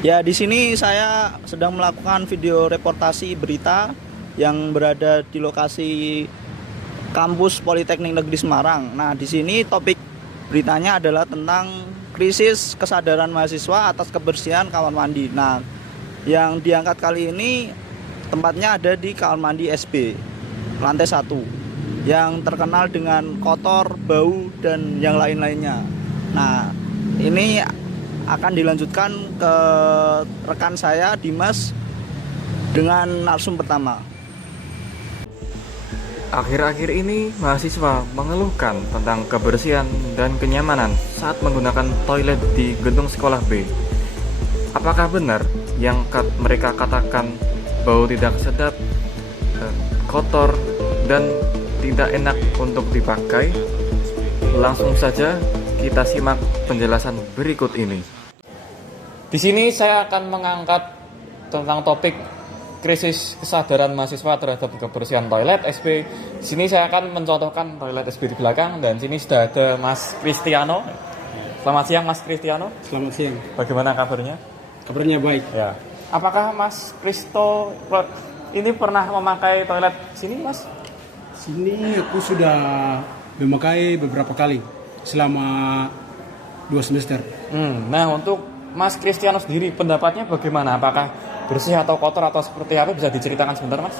Ya, di sini saya sedang melakukan video reportasi berita yang berada di lokasi kampus Politeknik Negeri Semarang. Nah, di sini topik beritanya adalah tentang krisis kesadaran mahasiswa atas kebersihan kamar mandi. Nah, yang diangkat kali ini tempatnya ada di kamar mandi SB lantai 1 yang terkenal dengan kotor, bau, dan yang lain-lainnya. Nah, ini akan dilanjutkan ke rekan saya Dimas dengan narsum pertama. Akhir-akhir ini, mahasiswa mengeluhkan tentang kebersihan dan kenyamanan saat menggunakan toilet di gedung sekolah B. Apakah benar yang mereka katakan bau tidak sedap, kotor, dan tidak enak untuk dipakai? Langsung saja kita simak penjelasan berikut ini. Di sini saya akan mengangkat tentang topik krisis kesadaran mahasiswa terhadap kebersihan toilet SB. Di sini saya akan mencontohkan toilet SB di belakang, dan sini sudah ada Mas Kristiano. Selamat siang Mas Kristiano. Selamat siang. Bagaimana kabarnya? Kabarnya baik. Ya. Apakah Mas Kristo ini pernah memakai toilet sini, Mas? Sini aku sudah memakai beberapa kali selama 2 semester. Nah, untuk Mas Kristiano sendiri pendapatnya bagaimana? Apakah bersih atau kotor atau seperti apa? Bisa diceritakan sebentar, Mas?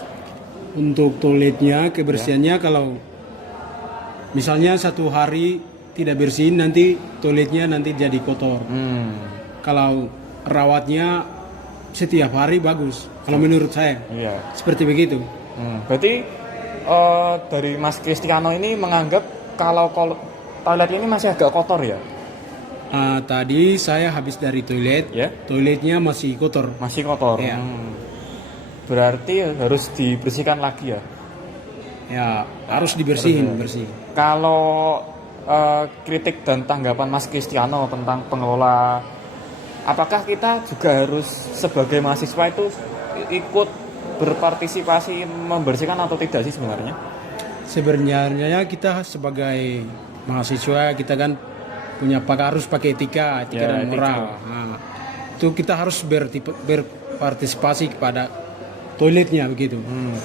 Untuk toiletnya, kebersihannya kalau misalnya 1 hari tidak bersihin, nanti toiletnya nanti jadi kotor. Kalau rawatnya setiap hari bagus. Kalau menurut saya, Iya. seperti begitu. Berarti dari Mas Kristiano ini menganggap kalau toilet ini masih agak kotor ya? Tadi saya habis dari toilet, Ya. toiletnya masih kotor. Masih kotor. Iya. Berarti harus dibersihkan lagi ya? Ya harus dibersihin, bersih. Kalau kritik dan tanggapan Mas Kristiano tentang pengelola, apakah kita juga harus sebagai mahasiswa itu ikut berpartisipasi membersihkan atau tidak sih sebenarnya? Sebenarnya kita sebagai mahasiswa kita kan harus pakai etika Ya, dan etika. moral. Nah, itu kita harus berpartisipasi kepada toiletnya begitu.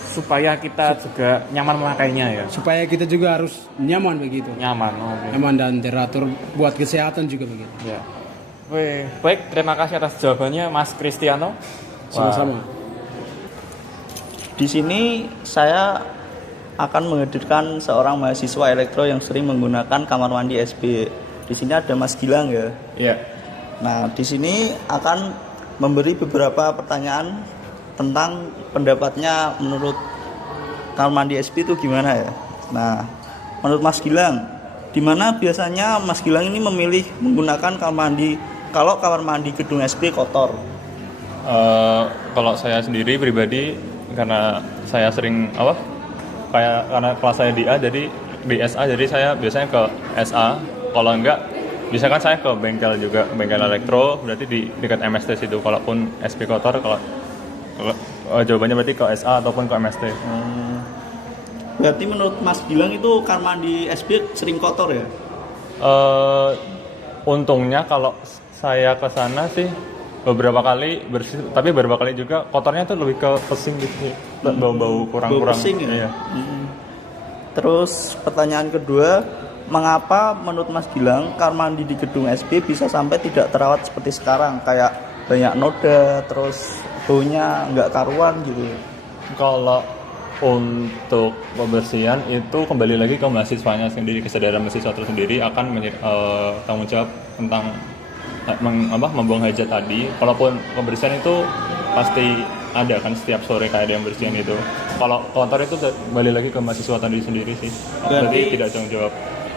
Supaya kita juga nyaman memakainya ya? Supaya kita juga harus nyaman begitu. Nyaman, oke. Nyaman dan teratur buat kesehatan juga begitu. Ya. Baik, terima kasih atas jawabannya Mas Kristiano. Sama-sama. Di sini saya akan menghadirkan seorang mahasiswa elektro yang sering menggunakan kamar mandi SB. Di sini ada Mas Gilang ya. Iya. Nah, di sini akan memberi beberapa pertanyaan tentang pendapatnya menurut kamar mandi SB itu gimana ya. Nah, menurut Mas Gilang, di mana biasanya Mas Gilang ini memilih menggunakan kamar mandi kalau kamar mandi gedung SB kotor? Kalau saya sendiri pribadi, karena saya sering karena kelas saya di A, jadi di SA, jadi saya biasanya ke SA. Kalau enggak, misalkan saya ke bengkel juga, bengkel elektro, berarti di dekat MST situ. Kalaupun SB kotor, kalau jawabannya berarti ke SA ataupun ke MST. Berarti menurut Mas Gilang itu kamar mandi SB sering kotor ya? Untungnya kalau saya ke sana sih beberapa kali bersih, tapi beberapa kali juga kotornya tuh lebih ke pesing gitu, bau-bau kurang-kurang. Bau pesing ya? Iya. Terus pertanyaan kedua, mengapa menurut Mas Gilang kamar mandi di gedung SB bisa sampai tidak terawat seperti sekarang, kayak banyak noda, terus baunya nggak karuan gitu? Kalau untuk pembersihan itu kembali lagi ke mahasiswanya sendiri, kesadaran mahasiswa tersendiri akan tanggung jawab tentang membuang hajat tadi. Kalaupun pembersihan itu pasti ada kan setiap sore kayak ada yang bersihin itu. Kalau kotor itu kembali lagi ke mahasiswa tadi sendiri sih. Berarti tidak tanggung jawab.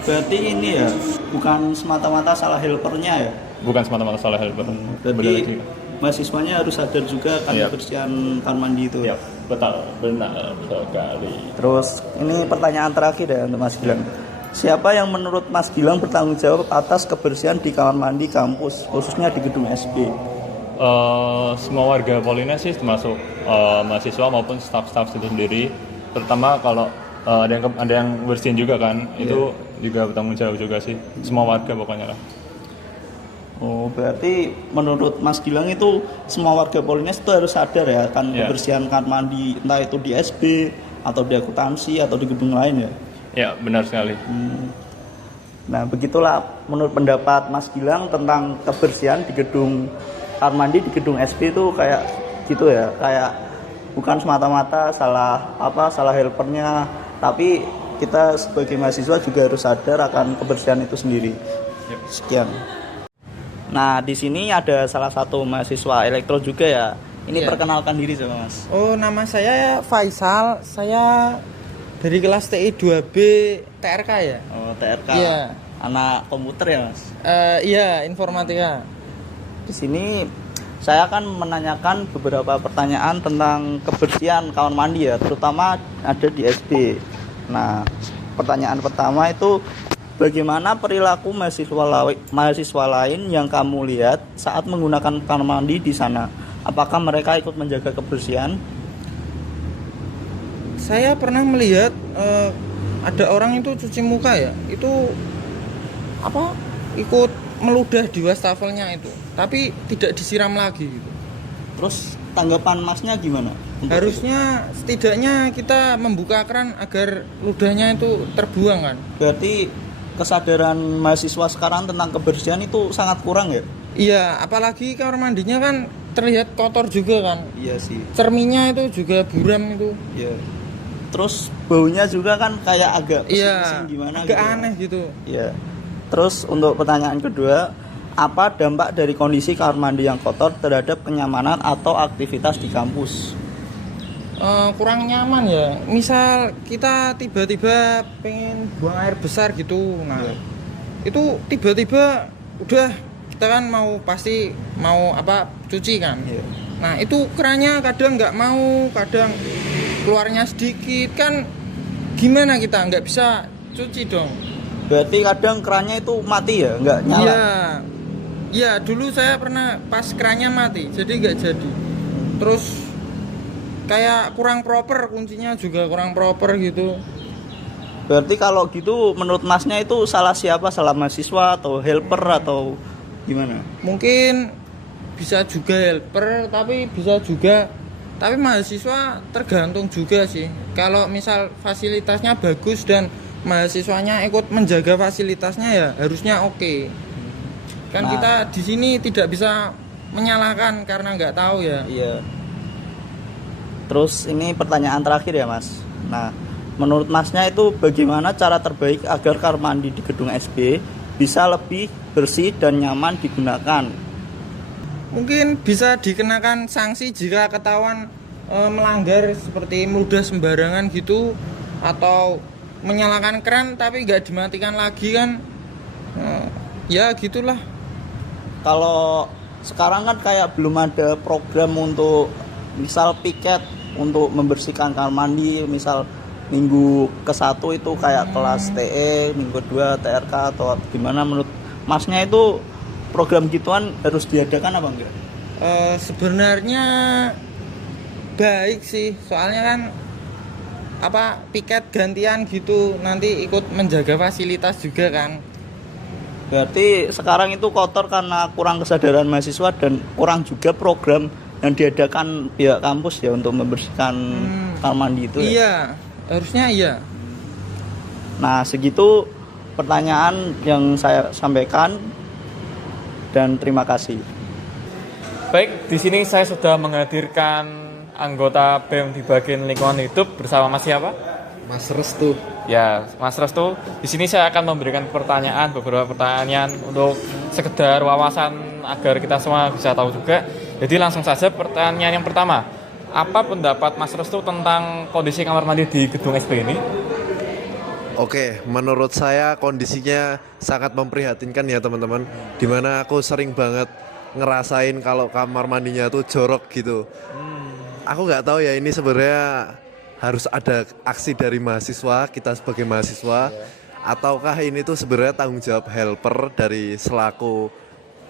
Berarti ini ya bukan semata-mata salah helpernya ya? Bukan semata-mata salah helper. Berarti mahasiswanya harus sadar juga kan Iya. kebersihan kamar mandi itu. Ya, betul, benar sekali. Terus ini pertanyaan terakhir ya untuk Mas Gilang. Siapa yang menurut Mas Gilang bertanggung jawab atas kebersihan di kamar mandi kampus, khususnya di gedung SB? Semua warga Polina sih, termasuk mahasiswa maupun staf-staf itu sendiri. Terutama kalau ada yang bersihin juga kan, itu juga bertanggung jawab juga sih. Semua warga pokoknya lah. Oh, berarti menurut Mas Gilang itu semua warga Polines itu harus sadar ya akan Ya. kebersihan kamar mandi, entah itu di SB atau di akuntansi atau di gedung lain ya. Ya, benar sekali. Nah, begitulah menurut pendapat Mas Gilang tentang kebersihan di gedung kamar mandi di gedung SB itu kayak gitu ya, kayak bukan semata-mata salah helpernya, tapi kita sebagai mahasiswa juga harus sadar akan kebersihan itu sendiri. Sekian. Nah, di sini ada salah satu mahasiswa elektro juga ya. Ini Iya. perkenalkan diri coba Mas. Oh, nama saya Faisal. Saya dari kelas TI 2B TRK ya. Oh, TRK. Iya. Anak komputer ya Mas. Iya, informatika. Di sini saya akan menanyakan beberapa pertanyaan tentang kebersihan kamar mandi ya, terutama ada di SB. Nah, pertanyaan pertama itu bagaimana perilaku mahasiswa lain yang kamu lihat saat menggunakan kamar mandi di sana? Apakah mereka ikut menjaga kebersihan? Saya pernah melihat ada orang itu cuci muka ya. Itu apa? Ikut meludah di wastafelnya itu, tapi tidak disiram lagi gitu. Terus tanggapan Masnya gimana? untuk Harusnya setidaknya kita membuka keran agar ludahnya itu terbuang kan. itu? Berarti kesadaran mahasiswa sekarang tentang kebersihan itu sangat kurang ya? Iya, apalagi kamar mandinya kan terlihat kotor juga kan. Iya sih. Cerminnya itu juga buram itu. Iya. Terus baunya juga kan kayak agak Iya, pesing gimana agak gitu. aneh gitu. Iya. Terus untuk pertanyaan kedua, apa dampak dari kondisi kamar mandi yang kotor terhadap kenyamanan atau aktivitas di kampus? Kurang nyaman ya. Misal kita tiba-tiba pengen buang air besar gitu, nah Iya. itu tiba-tiba udah kita kan pasti mau cuci kan. Iya. Nah itu kerannya kadang nggak mau, kadang keluarnya sedikit kan, gimana kita nggak bisa cuci dong. Berarti kadang kerannya itu mati ya, nggak nyala. Iya, iya dulu saya pernah pas kerannya mati, jadi nggak jadi. Terus kayak kurang proper, kuncinya juga kurang proper gitu. Berarti kalau gitu menurut Masnya itu salah siapa? Salah mahasiswa atau helper atau gimana? Mungkin bisa juga helper, tapi mahasiswa tergantung juga sih. Kalau misal fasilitasnya bagus dan mahasiswanya ikut menjaga fasilitasnya ya harusnya oke. Kan Nah. kita di sini tidak bisa menyalahkan karena nggak tahu ya. Iya. Terus ini pertanyaan terakhir ya Mas. Nah, menurut Masnya itu bagaimana cara terbaik agar kamar mandi di gedung SB bisa lebih bersih dan nyaman digunakan? Mungkin bisa dikenakan sanksi jika ketahuan melanggar seperti meludah sembarangan gitu, atau menyalakan keran tapi nggak dimatikan lagi kan. Ya gitulah. Kalau sekarang kan kayak belum ada program untuk misal piket untuk membersihkan kamar mandi, misal minggu ke-1 itu kayak kelas TE, minggu kedua TRK atau gimana. Menurut Masnya itu program gituan harus diadakan apa enggak? Sebenarnya baik sih, soalnya kan piket gantian gitu, nanti ikut menjaga fasilitas juga kan. Berarti sekarang itu kotor karena kurang kesadaran mahasiswa dan kurang juga program yang diadakan pihak kampus ya untuk membersihkan kamar mandi itu ya? Iya, harusnya iya. Nah, segitu pertanyaan yang saya sampaikan dan terima kasih. Baik, di sini saya sudah menghadirkan anggota BEM di bagian lingkungan hidup bersama Mas siapa? Mas Restu. Ya, Mas Restu. Di sini saya akan memberikan beberapa pertanyaan untuk sekedar wawasan agar kita semua bisa tahu juga. Jadi langsung saja pertanyaan yang pertama. Apa pendapat Mas Restu tentang kondisi kamar mandi di gedung SB ini? Oke, menurut saya kondisinya sangat memprihatinkan ya teman-teman. Dimana aku sering banget ngerasain kalau kamar mandinya tuh jorok gitu. Aku nggak tahu ya ini sebenarnya harus ada aksi dari mahasiswa, kita sebagai mahasiswa, ataukah ini tuh sebenarnya tanggung jawab helper dari selaku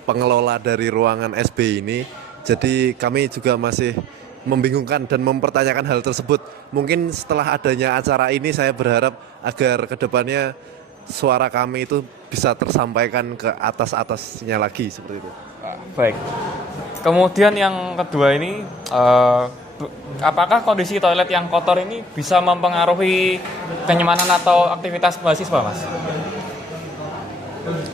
pengelola dari ruangan SB ini. Jadi kami juga masih membingungkan dan mempertanyakan hal tersebut. Mungkin setelah adanya acara ini saya berharap agar kedepannya suara kami itu bisa tersampaikan ke atas-atasnya lagi seperti itu. Baik. Kemudian yang kedua ini, apakah kondisi toilet yang kotor ini bisa mempengaruhi kenyamanan atau aktivitas mahasiswa, Mas?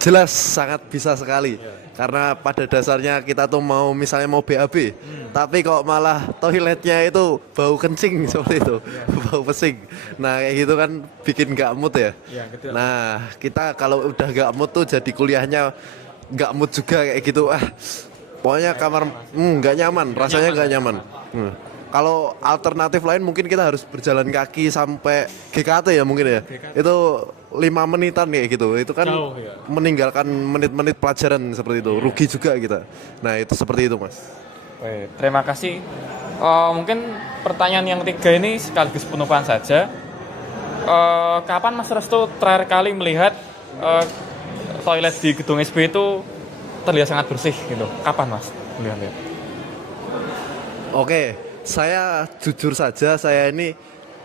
Jelas sangat bisa sekali. Karena pada dasarnya kita tuh misalnya mau BAB, tapi kok malah toiletnya itu bau kencing seperti itu, bau pesing. Nah kayak gitu kan bikin gak mood ya. Nah kita kalau udah gak mood tuh jadi kuliahnya gak mood juga kayak gitu. Pokoknya kamar nggak nyaman, rasanya nggak nyaman. Kalau alternatif lain mungkin kita harus berjalan kaki sampai GKT ya mungkin ya. Itu 5 menitan kayak gitu. Itu kan meninggalkan menit-menit pelajaran seperti itu. Rugi juga kita. Nah itu seperti itu Mas. Baik, terima kasih. Mungkin pertanyaan yang ketiga ini sekaligus penutupan saja. Kapan Mas Restu terakhir kali melihat toilet di gedung SB itu terlihat sangat bersih gitu? Kapan Mas melihat? Oke, saya jujur saja saya ini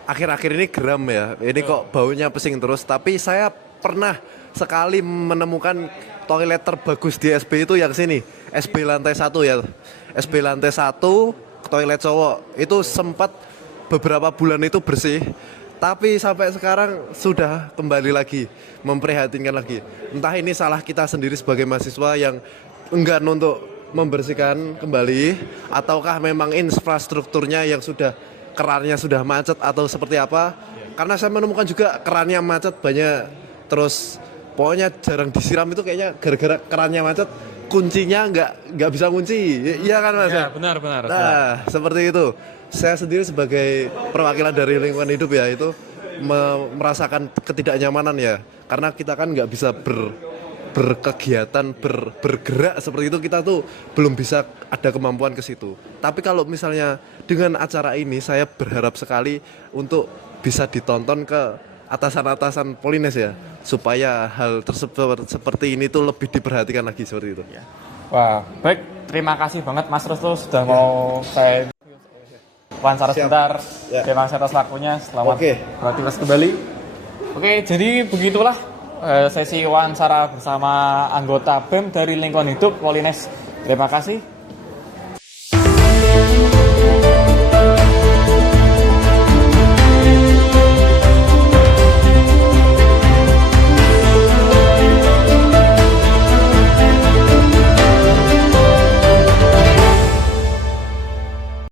akhir-akhir ini geram ya. Ini kok baunya pesing terus. Tapi saya pernah sekali menemukan toilet terbagus di SB itu yang sini. SB lantai 1 ya. SB lantai 1 toilet cowok. Itu sempat beberapa bulan itu bersih. Tapi sampai sekarang sudah kembali lagi, memprihatinkan lagi. Entah ini salah kita sendiri sebagai mahasiswa yang enggan untuk membersihkan kembali, ataukah memang infrastrukturnya yang sudah kerannya sudah macet atau seperti apa. Karena saya menemukan juga kerannya macet banyak, terus pokoknya jarang disiram itu kayaknya gara-gara kerannya macet, kuncinya nggak bisa kunci. Iya kan Mas? Ya, benar. Nah, seperti itu. Saya sendiri sebagai perwakilan dari lingkungan hidup ya itu merasakan ketidaknyamanan ya. Karena kita kan nggak bisa berkegiatan, bergerak seperti itu, kita tuh belum bisa ada kemampuan ke situ. Tapi kalau misalnya dengan acara ini saya berharap sekali untuk bisa ditonton ke atasan-atasan Polines ya, supaya hal tersebut seperti ini tuh lebih diperhatikan lagi seperti itu. Wah, baik. Terima kasih banget Mas Restu sudah mau saya wawancara sebentar. Terima kasih atas waktunya. Selamat beraktivitas kembali. Oke, jadi begitulah sesi wawancara bersama anggota BEM dari lingkungan hidup Polines. Terima kasih.